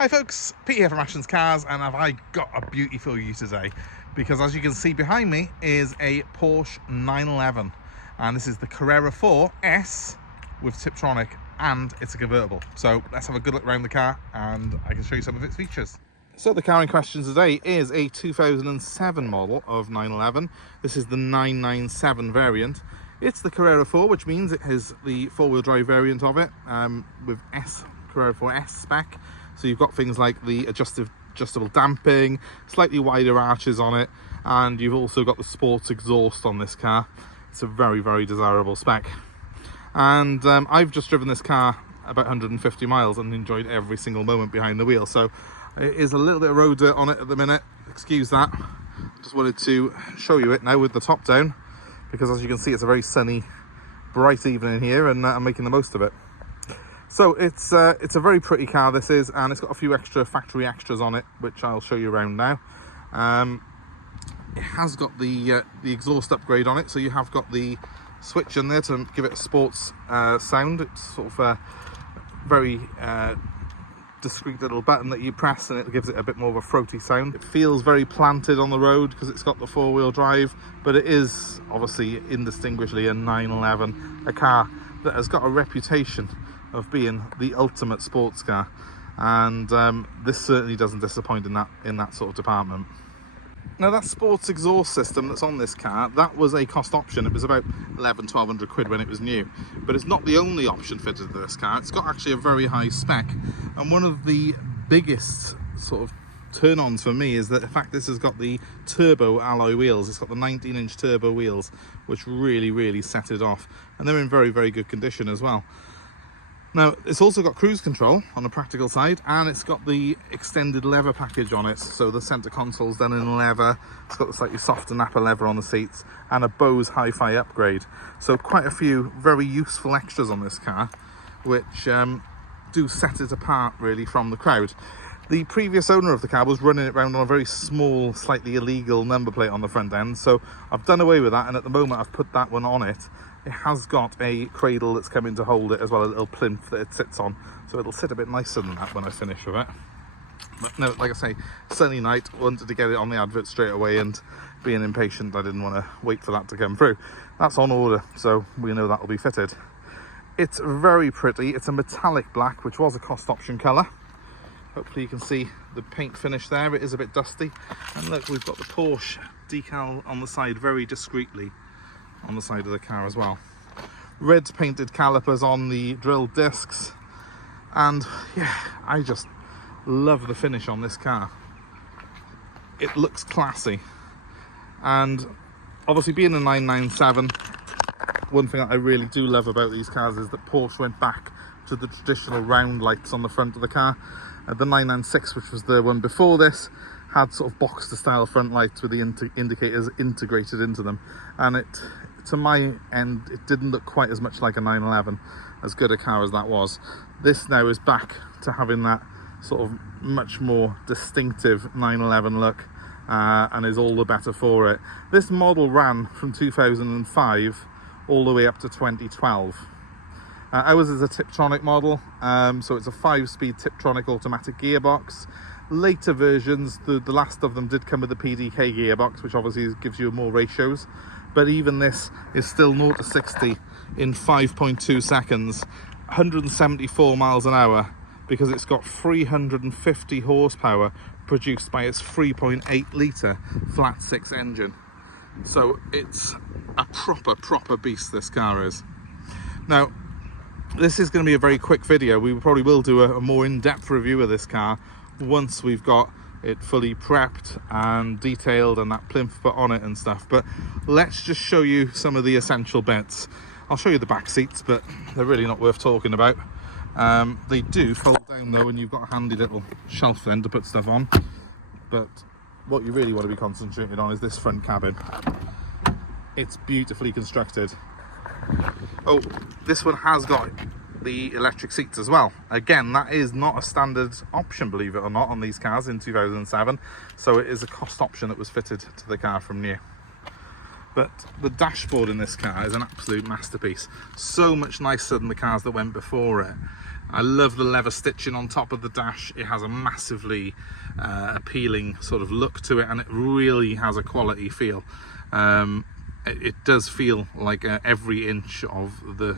Hi folks, Pete here from Ashton's Cars, and have I got a beauty for you today, because as you can see behind me is a Porsche 911, and this is the Carrera 4 S with Tiptronic, and it's a convertible. So let's have a good look around the car and I can show you some of its features. So the car in question today is a 2007 model of 911. This is the 997 variant. It's the Carrera 4, which means it has the four-wheel drive variant of it, with Carrera 4 S spec. So you've got things like the adjustable damping, slightly wider arches on it, and you've also got the sports exhaust on this car. It's a very, very desirable spec. And I've just driven this car about 150 miles and enjoyed every single moment behind the wheel. So it is a little bit of road dirt on it at the minute, excuse that. Just wanted to show you it now with the top down, because as you can see it's a very sunny, bright evening here, and I'm making the most of it. So it's a very pretty car, this is, and it's got a few extra factory extras on it, which I'll show you around now. It has got the exhaust upgrade on it, so you have got the switch in there to give it a sports sound. It's sort of a very discreet little button that you press, and it gives it a bit more of a throaty sound. It feels very planted on the road because it's got the four-wheel drive, but it is obviously indistinguishably a 911, a car that has got a reputation of being the ultimate sports car, and this certainly doesn't disappoint in that sort of department. Now that sports exhaust system that's on this car, that was a cost option. It was about 1,100–1,200 quid when it was new, but it's not the only option fitted to this car. It's got actually a very high spec, and one of the biggest sort of turn-ons for me is that the fact this has got the turbo alloy wheels. It's got the 19-inch turbo wheels, which really set it off, and they're in very, very good condition as well. Now, it's also got cruise control on the practical side, and it's got the extended leather package on it. So the centre console's done in leather, it's got the slightly softer Napa leather on the seats, and a Bose hi-fi upgrade. So quite a few very useful extras on this car, which do set it apart really from the crowd. The previous owner of the car was running it around on a very small, slightly illegal number plate on the front end, so I've done away with that, and at the moment I've put that one on it. It has got a cradle that's coming to hold it, as well as a little plinth that it sits on, so it'll sit a bit nicer than that when I finish with it. But no, like I say, sunny night, wanted to get it on the advert straight away, and being impatient, I didn't want to wait for that to come through. That's on order, so we know that will be fitted. It's very pretty. It's a metallic black, which was a cost option colour. Hopefully you can see the paint finish there. It is a bit dusty, and look, we've got the Porsche decal on the side very discreetly on the side of the car as well. Red painted calipers on the drilled discs, and yeah, I just love the finish on this car. It looks classy, and obviously being a 997, one thing that I really do love about these cars is that Porsche went back to the traditional round lights on the front of the car. The 996, which was the one before this, had sort of Boxster style front lights with the indicators integrated into them, and it, to my end, it didn't look quite as much like a 911, as good a car as that was. This now is back to having that sort of much more distinctive 911 look, and is all the better for it. This model ran from 2005 all the way up to 2012. Ours is a Tiptronic model, so it's a 5-speed Tiptronic automatic gearbox. Later versions, the last of them did come with a PDK gearbox, which obviously gives you more ratios, but even this is still 0 to 60 in 5.2 seconds, 174 miles an hour, because it's got 350 horsepower produced by its 3.8 litre flat 6 engine. So it's a proper beast, this car is. Now, this is going to be a very quick video. We probably will do a more in-depth review of this car once we've got it fully prepped and detailed and that plinth put on it and stuff, but let's just show you some of the essential bits. I'll show you the back seats, but they're really not worth talking about. They do fold down though, and you've got a handy little shelf then to put stuff on, but what you really want to be concentrated on is this front cabin. It's beautifully constructed. Oh, this one has got the electric seats as well. Again, that is not a standard option, believe it or not, on these cars in 2007, so it is a cost option that was fitted to the car from new. But the dashboard in this car is an absolute masterpiece, so much nicer than the cars that went before it. I love the leather stitching on top of the dash. It has a massively appealing sort of look to it, and it really has a quality feel. It does feel like every inch of the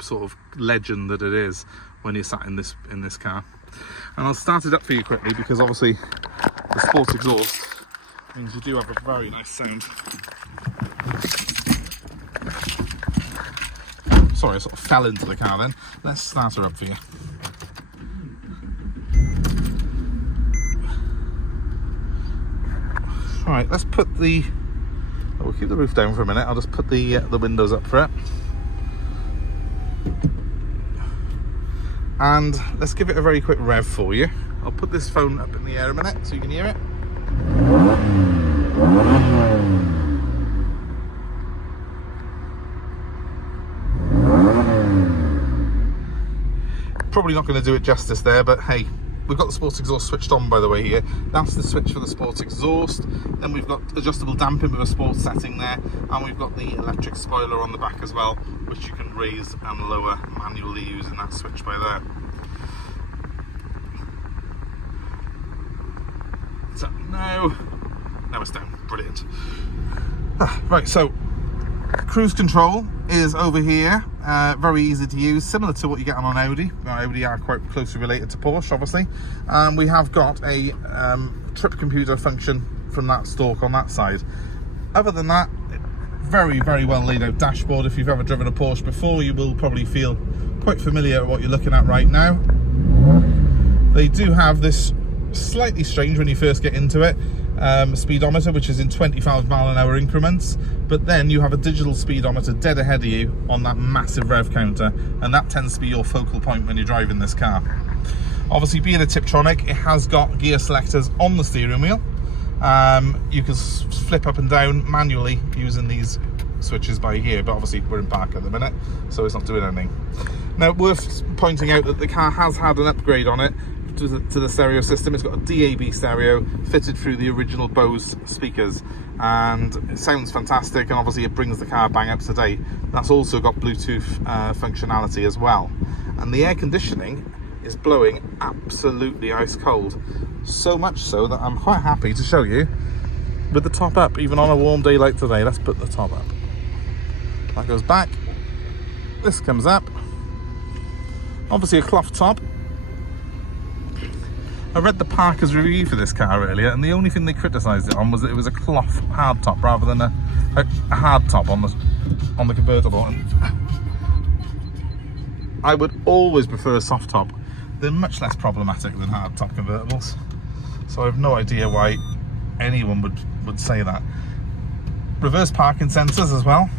sort of legend that it is when you're sat in this car. And I'll start it up for you quickly, because obviously the sports exhaust means you do have a very nice sound. Sorry, I sort of fell into the car then. Let's start her up for you. Alright, let's put the... we'll keep the roof down for a minute. I'll just put the windows up for it. And let's give it a very quick rev for you. I'll put this phone up in the air a minute so you can hear it. Probably not going to do it justice there, but hey, we've got the sports exhaust switched on, by the way, here. That's the switch for the sports exhaust. Then we've got adjustable damping with a sports setting there, and we've got the electric spoiler on the back as well, which you can raise and lower manually using that switch by there. So now it's down. Brilliant. Right, so cruise control is over here. Very easy to use, similar to what you get on an Audi. Audi are quite closely related to Porsche, obviously. We have got a trip computer function from that stalk on that side. Other than that, very, very well laid out dashboard. If you've ever driven a Porsche before, you will probably feel quite familiar with what you're looking at right now. They do have this slightly strange when you first get into it speedometer, which is in 25-mile-an-hour increments, but then you have a digital speedometer dead ahead of you on that massive rev counter, and that tends to be your focal point when you're driving this car. Obviously, being a Tiptronic, it has got gear selectors on the steering wheel. You can flip up and down manually using these switches by here, but obviously we're in park at the minute, so it's not doing anything. Now, worth pointing out that the car has had an upgrade on it to the stereo system. It's got a DAB stereo fitted through the original Bose speakers, and it sounds fantastic, and obviously it brings the car bang up to date. That's also got Bluetooth functionality as well, and the air conditioning is blowing absolutely ice cold, so much so that I'm quite happy to show you with the top up, even on a warm day like today. Let's put the top up. That goes back, this comes up. Obviously a cloth top. I read the Parker's review for this car earlier, and the only thing they criticised it on was that it was a cloth hard top rather than a hard top on the convertible. And I would always prefer a soft top. They're much less problematic than hard top convertibles, so I have no idea why anyone would say that. Reverse parking sensors as well.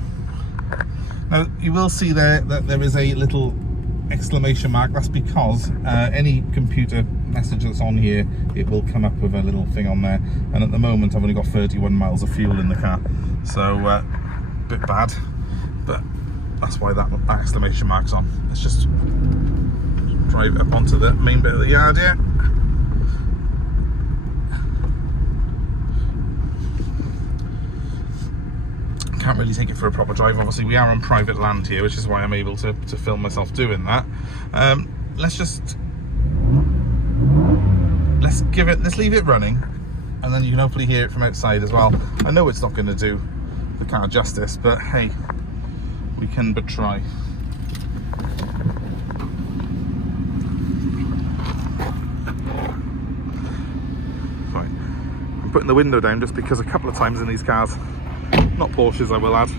Now you will see there that there is a little exclamation mark. That's because any computer message that's on here, it will come up with a little thing on there, and at the moment I've only got 31 miles of fuel in the car, so a bit bad, but that's why that exclamation mark's on. Let's just drive up onto the main bit of the yard here. Can't really take it for a proper drive. Obviously we are on private land here, which is why I'm able to film myself doing that. Let's leave it running, and then you can hopefully hear it from outside as well. I know it's not going to do the car justice, but hey, we can but try. Right, I'm putting the window down just because a couple of times in these cars, not Porsches I will add,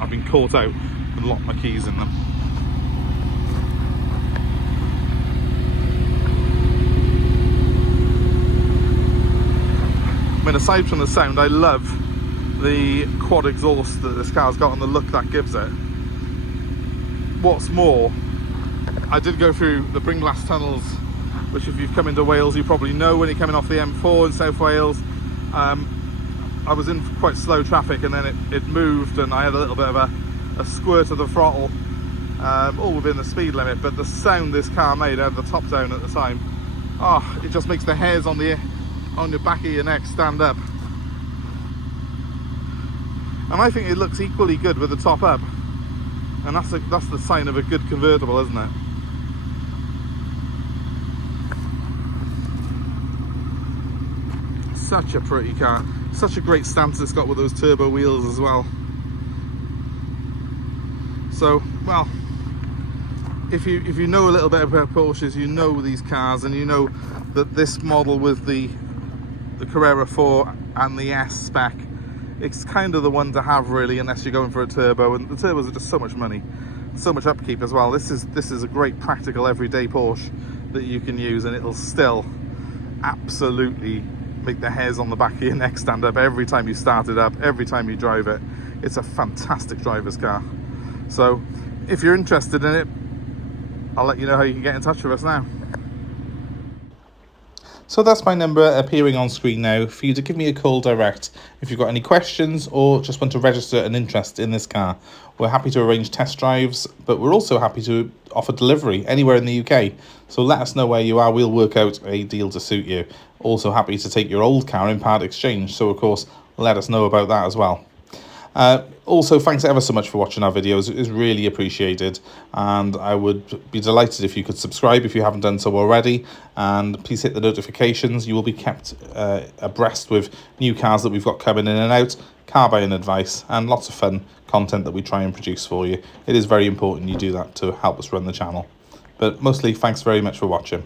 I've been caught out and locked my keys in them. I mean, aside from the sound, I love the quad exhaust that this car's got and the look that gives it. What's more, I did go through the Bringlass tunnels, which if you've come into Wales you probably know when you're coming off the M4 in South Wales. I was in quite slow traffic, and then it moved and I had a little bit of a squirt of the throttle, all within the speed limit, but the sound this car made, out of the top down at the time, oh, it just makes the hairs on the back of your neck stand up. And I think it looks equally good with the top up, and that's the sign of a good convertible, isn't it? Such a pretty car. Such a great stance it's got with those turbo wheels as well. So, well, if you know a little bit about Porsches, you know these cars, and you know that this model with the Carrera 4 and the S spec, it's kind of the one to have really, unless you're going for a turbo, and the turbos are just so much money, so much upkeep as well. This is a great practical everyday Porsche that you can use, and it'll still absolutely make the hairs on the back of your neck stand up every time you start it up, every time you drive it. It's a fantastic driver's car. So if you're interested in it, I'll let you know how you can get in touch with us now. So that's my number appearing on screen now for you to give me a call direct if you've got any questions or just want to register an interest in this car. We're happy to arrange test drives, but we're also happy to offer delivery anywhere in the UK. So let us know where you are, we'll work out a deal to suit you. Also happy to take your old car in part exchange, so of course let us know about that as well. Also, thanks ever so much for watching our videos. It is really appreciated, and I would be delighted if you could subscribe if you haven't done so already, and please hit the notifications. You will be kept abreast with new cars that we've got coming in and out, car buying advice, and lots of fun content that we try and produce for you. It is very important you do that to help us run the channel. But mostly, thanks very much for watching.